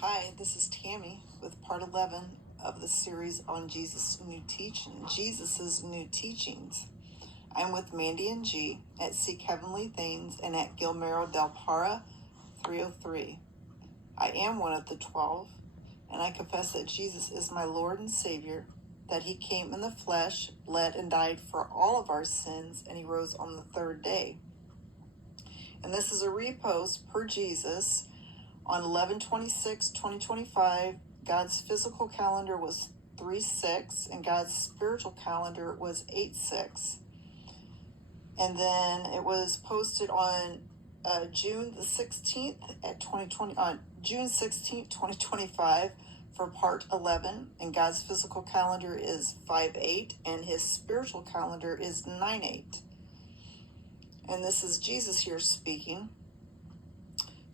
Hi, this is Tammy with part 11 of the series on Jesus' new teachings. I'm with Mandy and G at Seek Heavenly Things and at Gilmero del Para 303. I am one of the 12, and I confess that Jesus is my Lord and Savior, that he came in the flesh, bled and died for all of our sins, and he rose on the third day. And this is a repost per Jesus. On 11/26/2025, God's physical calendar was 3/6 and God's spiritual calendar was 8/6. And then it was posted on June the 16th at 2020 on June 16th, 2025 for part 11, and God's physical calendar is 5/8 and his spiritual calendar is 9/8. And this is Jesus here speaking.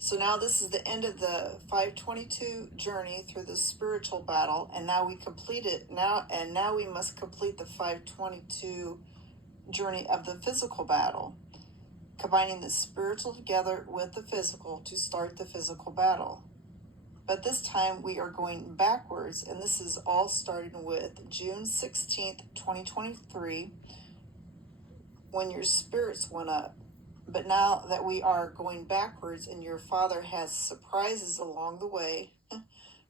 So now this is the end of the 522 journey through the spiritual battle, and now we complete it now, and now we must complete the 522 journey of the physical battle, combining the spiritual together with the physical to start the physical battle. But this time we are going backwards, and this is all starting with June 16th, 2023, when your spirits went up. But now that we are going backwards and your Father has surprises along the way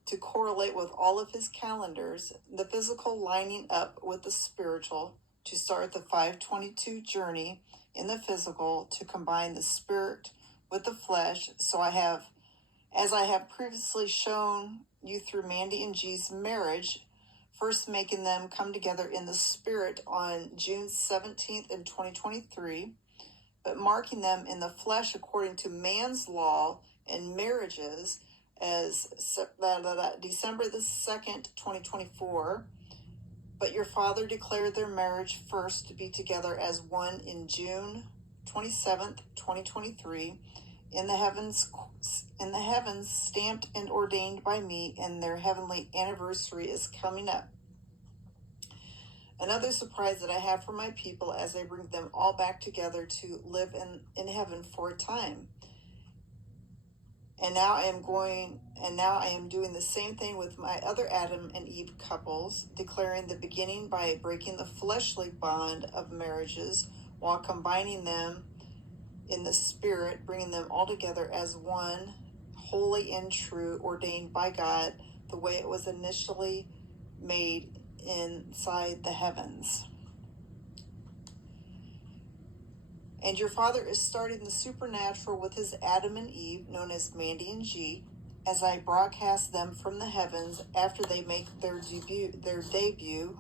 to correlate with all of his calendars, the physical lining up with the spiritual to start the 522 journey in the physical to combine the spirit with the flesh. So as I have previously shown you through Mandy and G's marriage, first making them come together in the spirit on June 17th in 2023, but marking them in the flesh according to man's law in marriages as December the 2nd, 2024. But your Father declared their marriage first to be together as one in June 27th, 2023, in the heavens stamped and ordained by me, and their heavenly anniversary is coming up. Another surprise that I have for my people as I bring them all back together to live in heaven for a time. And now I am doing the same thing with my other Adam and Eve couples, declaring the beginning by breaking the fleshly bond of marriages while combining them in the spirit, bringing them all together as one, holy and true, ordained by God, the way it was initially made inside the heavens. And your Father is starting the supernatural with his Adam and Eve, known as Mandy and G, as I broadcast them from the heavens after they make their debut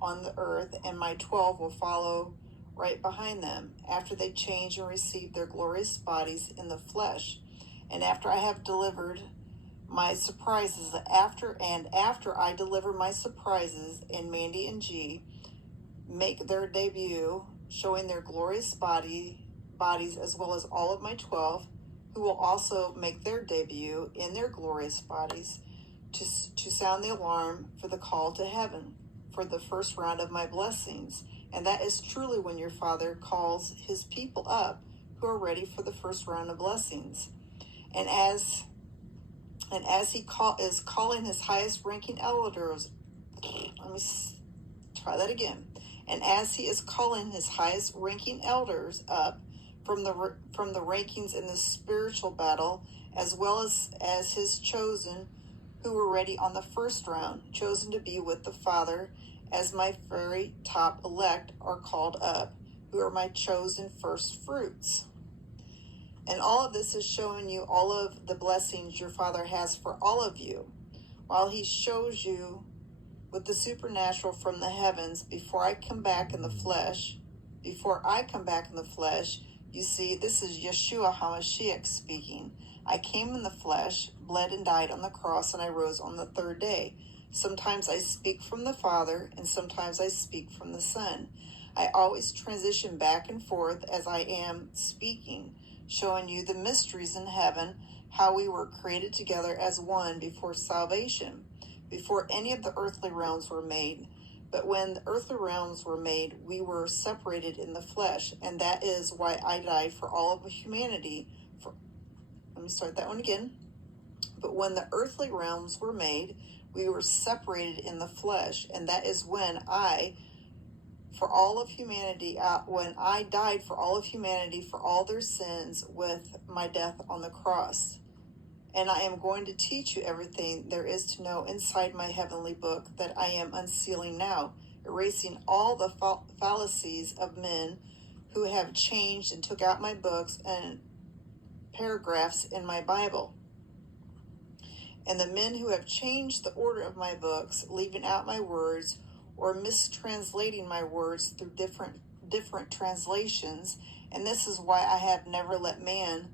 on the earth, and my 12 will follow right behind them after they change and receive their glorious bodies in the flesh. And after I have delivered my surprises, after I deliver my surprises, and Mandy and G make their debut, showing their glorious bodies, as well as all of my 12, who will also make their debut in their glorious bodies, to sound the alarm for the call to heaven for the first round of my blessings. And that is truly when your Father calls his people up who are ready for the first round of blessings. And as he is calling his highest ranking elders, let me try that again. And as he is calling his highest ranking elders up from the rankings in the spiritual battle, as well as his chosen who were ready on the first round, chosen to be with the Father, as my very top elect are called up, who are my chosen first fruits. And all of this is showing you all of the blessings your Father has for all of you, while he shows you with the supernatural from the heavens before I come back in the flesh. You see, this is Yeshua HaMashiach speaking. I came in the flesh, bled and died on the cross, and I rose on the third day. Sometimes I speak from the Father, and sometimes I speak from the Son. I always transition back and forth as I am speaking, showing you the mysteries in heaven, how we were created together as one before salvation, before any of the earthly realms were made. But when the earthly realms were made, we were separated in the flesh, and that is why I died for all of humanity. Let me start that one again. But when the earthly realms were made, we were separated in the flesh, and that is when for all of humanity, when I died for all of humanity for all their sins with my death on the cross. And I am going to teach you everything there is to know inside my heavenly book that I am unsealing now, erasing all the fallacies of men who have changed and took out my books and paragraphs in my Bible. And the men who have changed the order of my books, leaving out my words, or mistranslating my words through different translations. And this is why I have never let man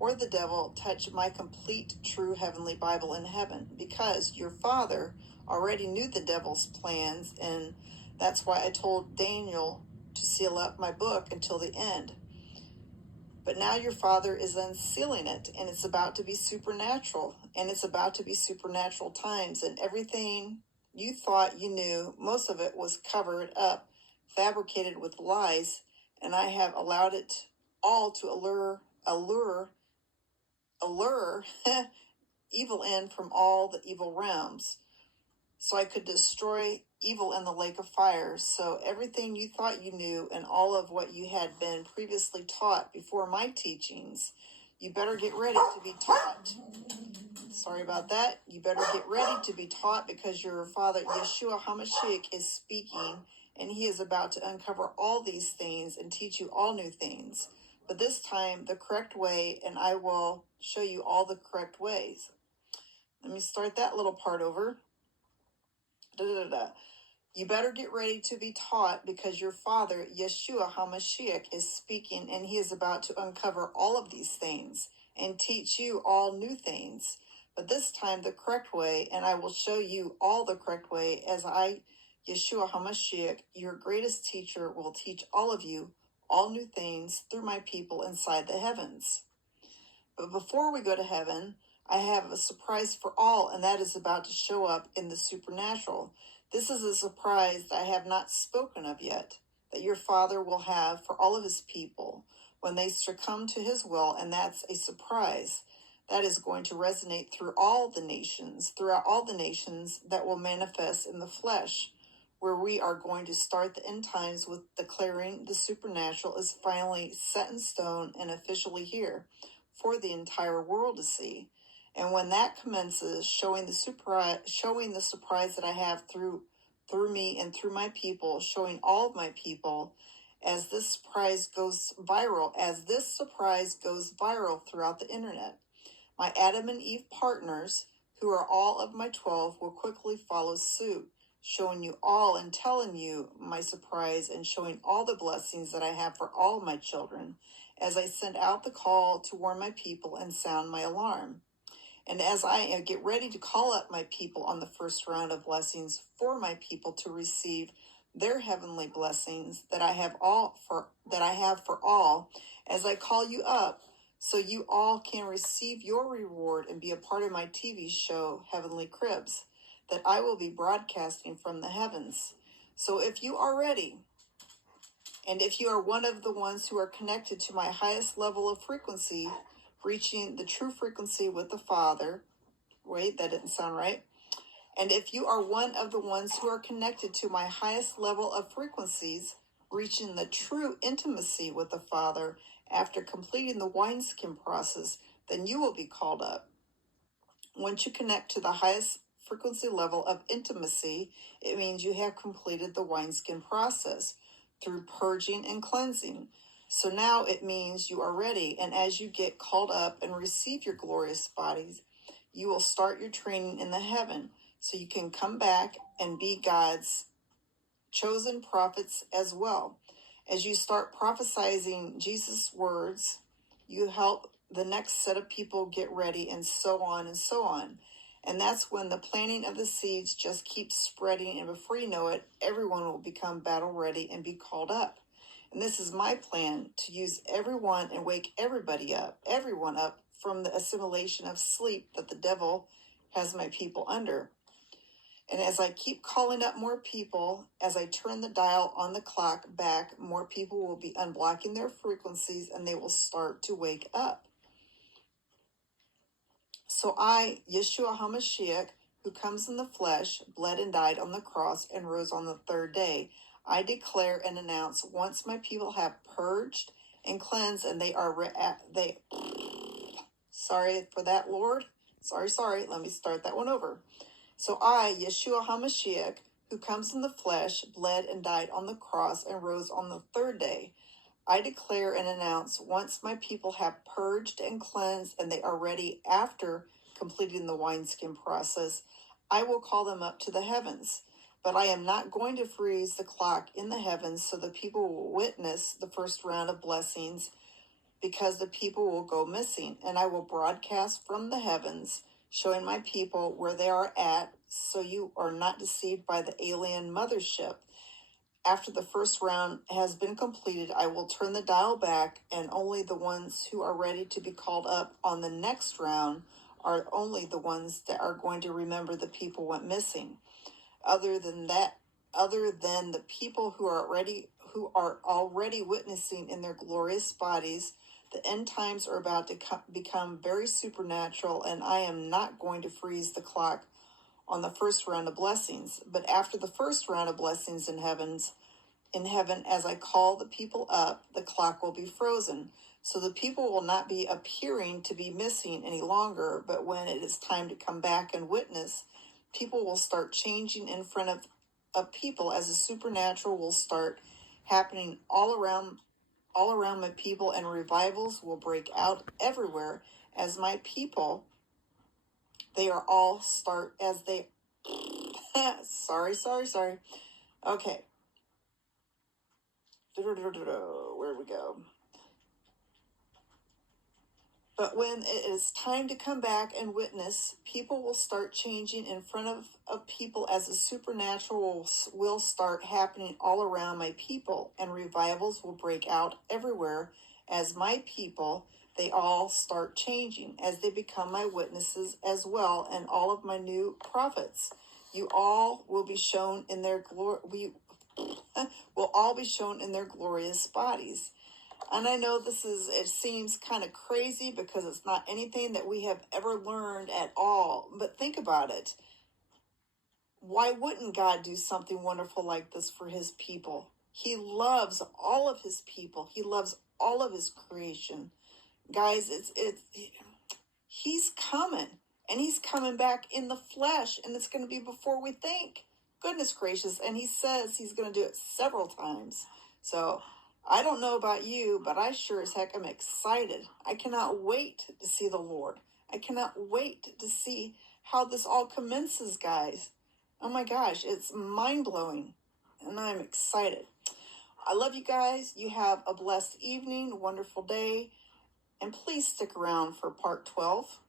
or the devil touch my complete true heavenly Bible in heaven, because your father already knew the devil's plans, and that's why I told Daniel to seal up my book until the end. But now your father is unsealing it, and it's about to be supernatural, and it's about to be supernatural times, and everything you thought you knew, most of it was covered up, fabricated with lies, and I have allowed it all to allure evil in from all the evil realms, so I could destroy evil in the lake of fire. So everything you thought you knew and all of what you had been previously taught before my teachings, you better get ready to be taught. Sorry about that. You better get ready to be taught, because your father, Yeshua HaMashiach, is speaking, and he is about to uncover all these things and teach you all new things. But this time, the correct way, and I will show you all the correct ways. Let me start that little part over. You better get ready to be taught, because your father, Yeshua HaMashiach, is speaking, and he is about to uncover all of these things and teach you all new things. But this time, the correct way, and I will show you all the correct way, as I, Yeshua HaMashiach, your greatest teacher, will teach all of you all new things through my people inside the heavens. But before we go to heaven, I have a surprise for all, and that is about to show up in the supernatural. This is a surprise that I have not spoken of yet, that your Father will have for all of his people when they succumb to his will, and that's a surprise that is going to resonate throughout all the nations that will manifest in the flesh, where we are going to start the end times with declaring the supernatural is finally set in stone and officially here for the entire world to see. And when that commences, showing the surprise that I have through me and through my people, showing all of my people, as this surprise goes viral throughout the internet. My Adam and Eve partners, who are all of my 12, will quickly follow suit, showing you all and telling you my surprise, and showing all the blessings that I have for all my children, as I send out the call to warn my people and sound my alarm. And as I get ready to call up my people on the first round of blessings for my people to receive their heavenly blessings that I have for all, as I call you up, so you all can receive your reward and be a part of my TV show, Heavenly Cribs, that I will be broadcasting from the heavens. So if you are ready, and if you are one of the ones who are connected to my highest level of frequency, reaching the true frequency with the Father, wait, that didn't sound right. And if you are one of the ones who are connected to my highest level of frequencies, reaching the true intimacy with the Father after completing the wineskin process, then you will be called up. Once you connect to the highest frequency level of intimacy, it means you have completed the wineskin process through purging and cleansing. So now it means you are ready, and as you get called up and receive your glorious bodies, you will start your training in the heaven, so you can come back and be God's chosen prophets as well. As you start prophesizing Jesus' words, you help the next set of people get ready, and so on and so on. And that's when the planting of the seeds just keeps spreading, and before you know it, everyone will become battle ready and be called up. And this is my plan, to use everyone and wake everyone up from the assimilation of sleep that the devil has my people under. And as I keep calling up more people, as I turn the dial on the clock back, more people will be unblocking their frequencies, and they will start to wake up. So I, Yeshua HaMashiach, who comes in the flesh, bled and died on the cross and rose on the third day, I declare and announce, once my people have purged and cleansed, and they are sorry for that, Lord. Sorry. Let me start that one over. So I, Yeshua HaMashiach, who comes in the flesh, bled and died on the cross and rose on the third day, I declare and announce, once my people have purged and cleansed and they are ready after completing the wineskin process, I will call them up to the heavens. But I am not going to freeze the clock in the heavens so the people will witness the first round of blessings, because the people will go missing, and I will broadcast from the heavens, showing my people where they are at, so you are not deceived by the alien mothership. After the first round has been completed, I will turn the dial back, and only the ones who are ready to be called up on the next round are only the ones that are going to remember the people went missing. Other than the people who are already witnessing in their glorious bodies, the end times are about to become very supernatural, and I am not going to freeze the clock on the first round of blessings. But after the first round of blessings in heaven, as I call the people up, the clock will be frozen. So the people will not be appearing to be missing any longer, but when it is time to come back and witness, people will start changing in front of people, as the supernatural will start happening all around my people, and revivals will break out everywhere as my people. They are all start as they sorry. Okay. Where we go? But when it is time to come back and witness, people will start changing in front of people, as the supernatural will start happening all around my people, and revivals will break out everywhere as my people. They all start changing as they become my witnesses as well, and all of my new prophets. You all will be shown in their glory. We will all be shown in their glorious bodies. And I know it seems kind of crazy because it's not anything that we have ever learned at all. But think about it. Why wouldn't God do something wonderful like this for his people? He loves all of his people. He loves all of his creation. Guys, he's coming, and he's coming back in the flesh, and it's going to be before we think. Goodness gracious. And he says he's going to do it several times. So I don't know about you, but I sure as heck am excited. I cannot wait to see the Lord. I cannot wait to see how this all commences, guys. Oh my gosh, it's mind-blowing, and I'm excited. I love you guys. You have a blessed evening, wonderful day, and please stick around for part 12.